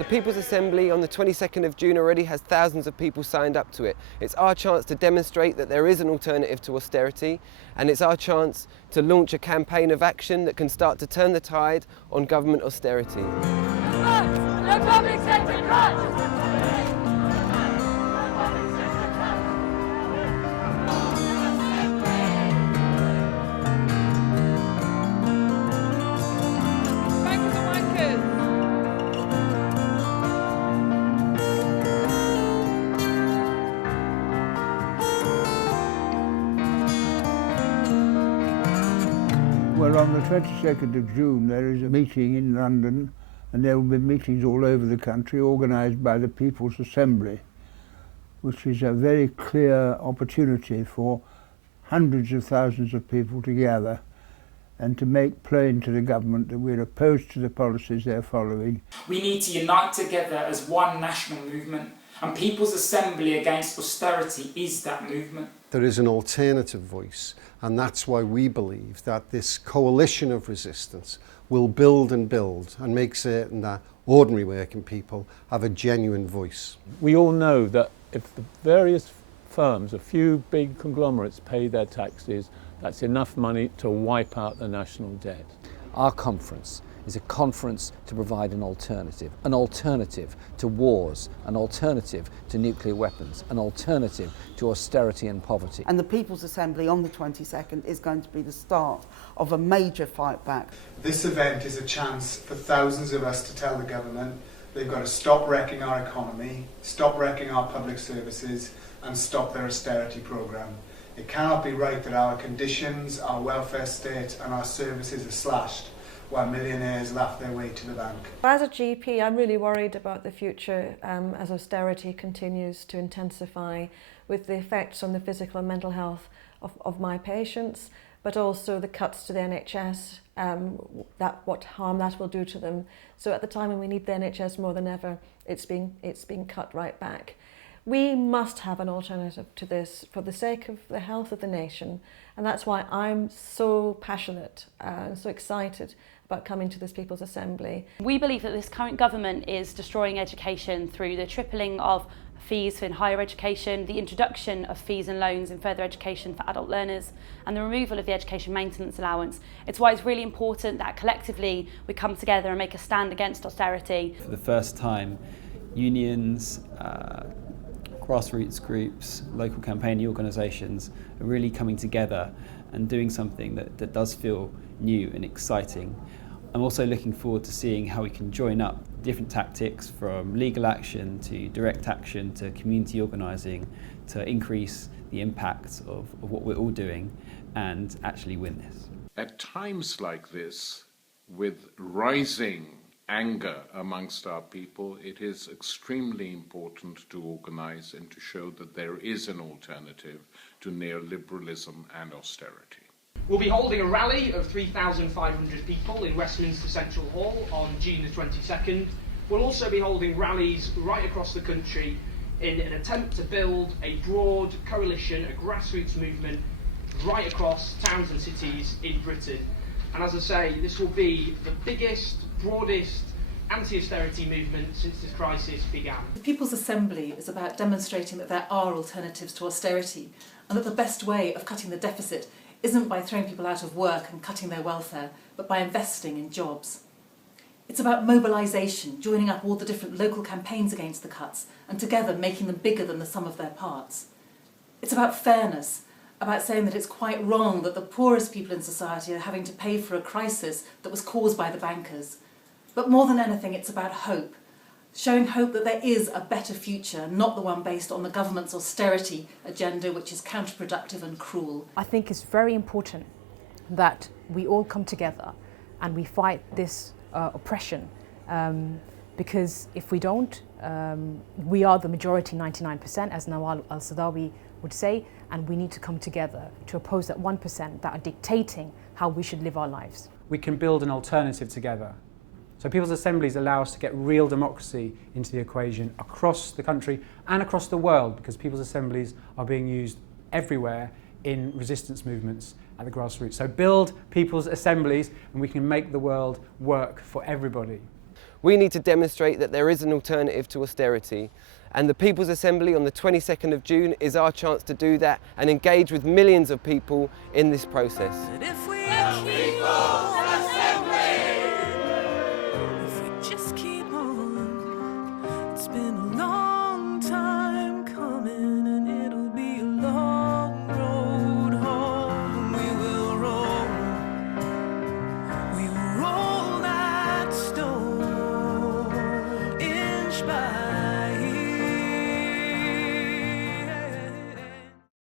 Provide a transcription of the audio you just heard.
The People's Assembly on the 22nd of June already has thousands of people signed up to it. It's our chance to demonstrate that there is an alternative to austerity, and it's our chance to launch a campaign of action that can start to turn the tide on government austerity. No public sector cuts! Well, on the 22nd of June there is a meeting in London, and there will be meetings all over the country organised by the People's Assembly, which is a very clear opportunity for hundreds of thousands of people to gather and to make plain to the government that we're opposed to the policies they're following. We need to unite together as one national movement, and People's Assembly Against Austerity is that movement. There is an alternative voice, and that's why we believe that this coalition of resistance will build and make certain that ordinary working people have a genuine voice. We all know that if the various firms, a few big conglomerates, pay their taxes, that's enough money to wipe out the national debt. Our conference is a conference to provide an alternative to wars, an alternative to nuclear weapons, an alternative to austerity and poverty. And the People's Assembly on the 22nd is going to be the start of a major fight back. This event is a chance for thousands of us to tell the government they've got to stop wrecking our economy, stop wrecking our public services, and stop their austerity programme. It cannot be right that our conditions, our welfare state and our services are slashed while millionaires laugh their way to the bank. As a GP, I'm really worried about the future as austerity continues to intensify, with the effects on the physical and mental health of my patients, but also the cuts to the NHS, what harm that will do to them. So at the time when we need the NHS more than ever, it's being cut right back. We must have an alternative to this for the sake of the health of the nation, and that's why I'm so passionate and so excited about coming to this People's Assembly. We believe that this current government is destroying education through the tripling of fees in higher education, the introduction of fees and loans in further education for adult learners, and the removal of the education maintenance allowance. It's why it's really important that collectively we come together and make a stand against austerity. For the first time, unions, grassroots groups, local campaigning organisations are really coming together and doing something that does feel new and exciting. I'm also looking forward to seeing how we can join up different tactics, from legal action to direct action to community organising, to increase the impact of what we're all doing and actually win this. At times like this, with rising anger amongst our people, it is extremely important to organise and to show that there is an alternative to neoliberalism and austerity. We'll be holding a rally of 3,500 people in Westminster Central Hall on June the 22nd. We'll also be holding rallies right across the country in an attempt to build a broad coalition, a grassroots movement right across towns and cities in Britain. And as I say, this will be the biggest, broadest anti-austerity movement since this crisis began. The People's Assembly is about demonstrating that there are alternatives to austerity, and that the best way of cutting the deficit isn't by throwing people out of work and cutting their welfare, but by investing in jobs. It's about mobilisation, joining up all the different local campaigns against the cuts, and together making them bigger than the sum of their parts. It's about fairness, about saying that it's quite wrong that the poorest people in society are having to pay for a crisis that was caused by the bankers. But more than anything, it's about hope, showing hope that there is a better future, not the one based on the government's austerity agenda, which is counterproductive and cruel. I think it's very important that we all come together and we fight this oppression, because if we don't, we are the majority, 99%, as Nawal al-Saadawi would say, and we need to come together to oppose that 1% that are dictating how we should live our lives. We can build an alternative together. So People's Assemblies allow us to get real democracy into the equation across the country and across the world, because People's Assemblies are being used everywhere in resistance movements at the grassroots. So build People's Assemblies and we can make the world work for everybody. We need to demonstrate that there is an alternative to austerity. And the People's Assembly on the 22nd of June is our chance to do that and engage with millions of people in this process. If we People's Assembly, if we just keep on, it's been a long